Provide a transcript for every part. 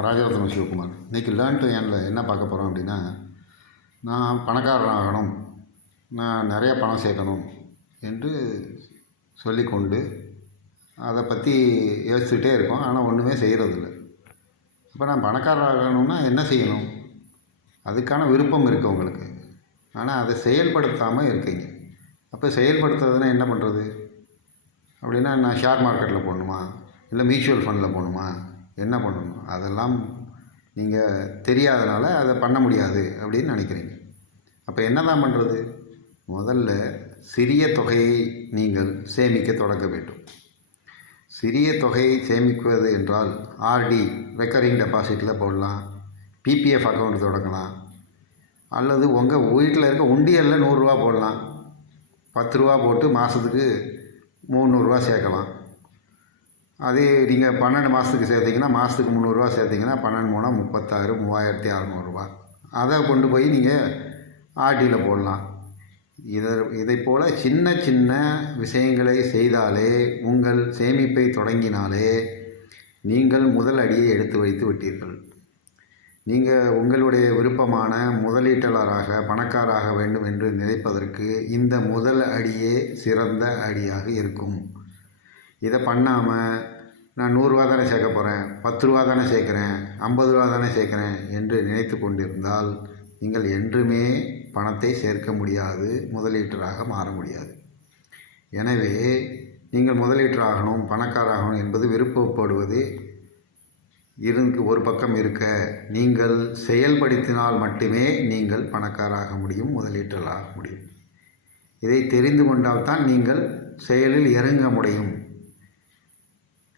நான் ராஜரத்னம் சிவகுமார். இன்றைக்கி learn to ஏர்னில் என்ன பார்க்க போகிறோம் அப்படின்னா, நான் பணக்காரன் ஆகணும், நான் நிறைய பணம் சேர்க்கணும் என்று சொல்லிக்கொண்டு அதை பற்றி யோசிச்சுக்கிட்டே இருக்கோம். ஆனால் ஒன்றுமே செய்கிறதில்ல. இப்போ நான் பணக்காரன் ஆகணும்னா என்ன செய்யணும்? அதுக்கான விருப்பம் இருக்குது உங்களுக்கு. ஆனால் அதை செயல்படுத்தாமல் இருக்கீங்க. அப்போ செயல்படுத்துறதுன்னா என்ன பண்ணுறது அப்படின்னா, நான் ஷேர் மார்க்கெட்டில் போடணுமா, இல்லை மியூச்சுவல் ஃபண்டில் போகணுமா, என்ன பண்ணணும்? அதெல்லாம் நீங்கள் தெரியாதனால அதை பண்ண முடியாது அப்படின்னு நினைக்கிறீங்க. அப்போ என்ன தான் பண்ணுறது? முதல்ல சிறிய தொகையை நீங்கள் சேமிக்க தொடங்க வேண்டும். சிறிய தொகையை சேமிப்பது என்றால் ஆர்டி, ரெக்கரிங் டெபாசிட்டில் போடலாம், பிபிஎஃப் அக்கௌண்ட் தொடங்கலாம், அல்லது உங்கள் வீட்டில் இருக்க உண்டியலில் 100 ரூபா போடலாம். 10 ரூபா போட்டு மாதத்துக்கு 300 ரூபா சேர்க்கலாம். அதே நீங்கள் 12 மாதத்துக்கு சேர்த்திங்கன்னா, மாதத்துக்கு 300 ரூபா சேர்த்திங்கன்னா 12 மூணா 36, 3600 ரூபா. அதை கொண்டு போய் நீங்கள் ஆர்டியில் போடலாம். இதை போல் சின்ன சின்ன விஷயங்களை செய்தாலே, உங்கள் சேமிப்பை தொடங்கினாலே நீங்கள் முதல் அடியை எடுத்து வைத்து விட்டீர்கள். நீங்கள் உங்களுடைய விருப்பமான முதலீட்டாளராக, பணக்காராக வேண்டும் என்று நினைப்பதற்கு இந்த முதல் அடியே சிறந்த அடியாக இருக்கும். இதை பண்ணாமல் நான் 100 ரூபா தானே சேர்க்க போகிறேன், 10 ரூபா தானே சேர்க்குறேன், 50 ரூபா தானே சேர்க்குறேன் என்று நினைத்து கொண்டிருந்தால் நீங்கள் என்றுமே பணத்தை சேர்க்க முடியாது, முதலீட்டராக மாற முடியாது. எனவே நீங்கள் முதலீட்டராகணும், பணக்காராகணும் என்பது விருப்பப்படுவது ஒரு பக்கம் இருக்க, நீங்கள் செயல்படுத்தினால் மட்டுமே நீங்கள் பணக்காராக முடியும், முதலீட்டராக முடியும். இதை தெரிந்து கொண்டால்தான் நீங்கள் செயலில் இறங்க முடியும்.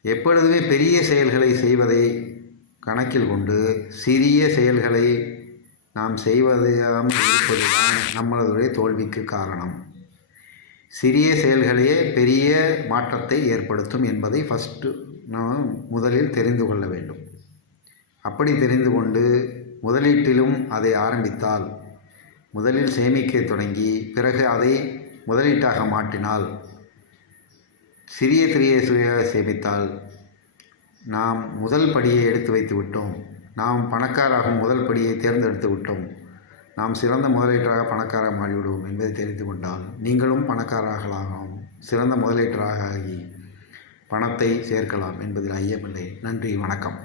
எப்பொழுதுமே பெரிய செயல்களை செய்வதை கணக்கில் கொண்டு சிறிய செயல்களை நாம் செய்வதாமல் இருப்பதுதான் நம்மளுடைய தோல்விக்கு காரணம். சிறிய செயல்களே பெரிய மாற்றத்தை ஏற்படுத்தும் என்பதை நாம் முதலில் தெரிந்து கொள்ள வேண்டும். அப்படி தெரிந்து கொண்டு முதலீட்டிலும் அதை ஆரம்பித்தால், முதலில் சேமிக்க தொடங்கி பிறகு அதை முதலீட்டாக மாற்றினால், சிறிய சேமித்தால் நாம் முதல் படியை எடுத்து வைத்து விட்டோம். நாம் பணக்காராகும் முதல் படியை தேர்ந்தெடுத்து விட்டோம். நாம் சிறந்த முதலீட்டராக பணக்காராக மாறிவிடுவோம் என்பதை தெரிந்து கொண்டால் நீங்களும் பணக்காரர்களாகலாம், சிறந்த முதலீட்டராக ஆகி பணத்தை சேர்க்கலாம் என்பதில் ஐயமில்லை. நன்றி, வணக்கம்.